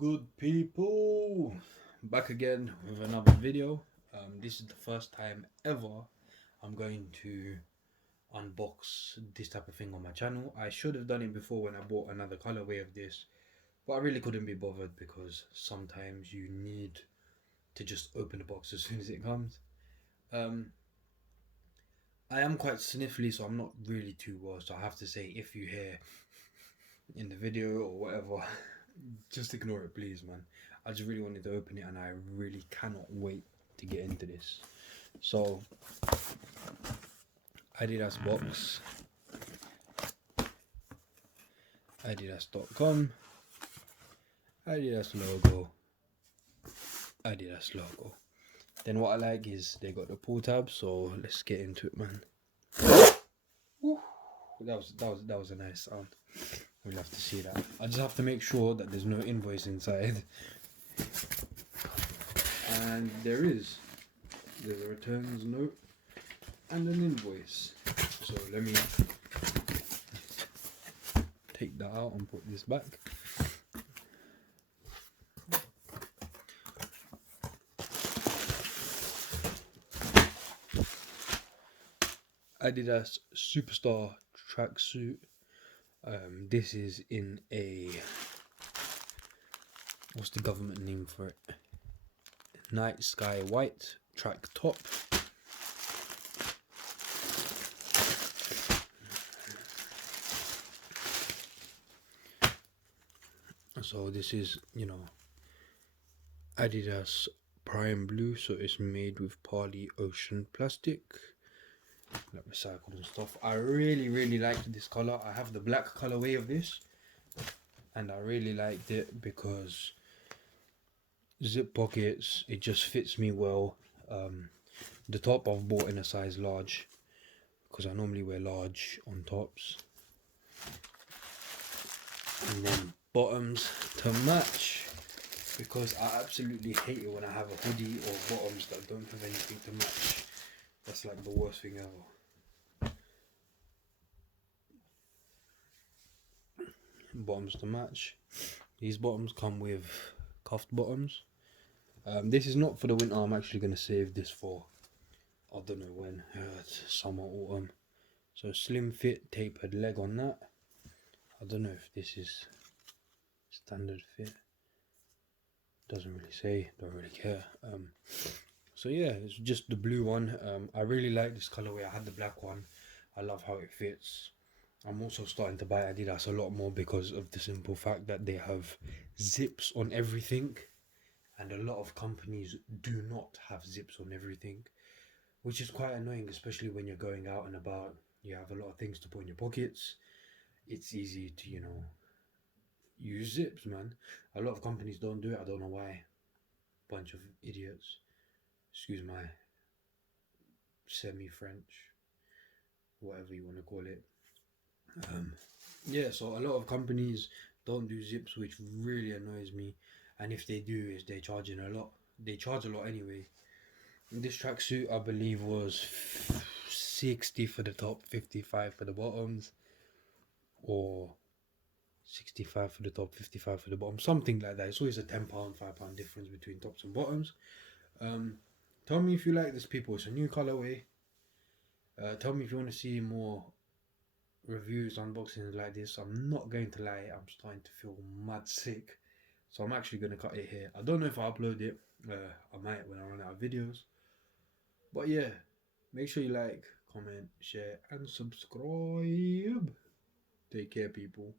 good, people? Back again with another video. This is the first time ever I'm going to unbox this type of thing on my channel. I should have done it before when I bought another colorway of this, but I really couldn't be bothered because sometimes you need to just open the box as soon as it comes. I am quite sniffly, so I'm not really too well, so I have to say, if you hear in the video or whatever, just ignore it, please, man. I just really wanted to open it and I really cannot wait to get into this. So, Adidas box, Adidas.com, Adidas logo, Adidas logo. Then what I like is they got the pull tab, so let's get into it, man. Woo. That was a nice sound. We'll have to see that. I just have to make sure that there's no invoice inside. And there's a returns note and an invoice. So let me take that out and put this back. Adidas Superstar Tracksuit. This is in a, what's the government name for it? Night Sky White track top. So this is, Adidas Prime Blue, so it's made with poly ocean plastic, like recycled and stuff. I really liked this color. I have the black colorway of this and I really liked it because zip pockets, it just fits me well. The top I've bought in a size large because I normally wear large on tops, and then bottoms to match because I absolutely hate it when I have a hoodie or bottoms that don't have anything to match. That's like the worst thing ever. Bottoms to match. These bottoms come with cuffed bottoms. This is not for the winter. I'm actually going to save this for, I don't know when, summer, autumn. So slim fit, tapered leg on that. I don't know if this is standard fit. Doesn't really say, don't really care. So yeah, it's just the blue one. I really like this colorway. I had the black one. I love how it fits. I'm also starting to buy Adidas a lot more because of the simple fact that they have zips on everything. And a lot of companies do not have zips on everything, which is quite annoying, especially when you're going out and about. You have a lot of things to put in your pockets. It's easy to, use zips, man. A lot of companies don't do it. I don't know why. Bunch of idiots. Excuse my semi-French, whatever you want to call it. Yeah, so a lot of companies don't do zips, which really annoys me. And if they do, is they're charging a lot. They charge a lot anyway. This tracksuit, I believe, was 60 for the top, 55 for the bottoms, or 65 for the top, 55 for the bottom, something like that. It's always a £10, £5 difference between tops and bottoms. Tell me if you like this, people. It's a new colorway. Tell me if you want to see more reviews, unboxings like this. I'm not going to lie, I'm starting to feel mad sick, so I'm actually going to cut it here. I don't know if I upload it. I might when I run out of videos. But yeah, make sure you like, comment, share and subscribe. Take care, people.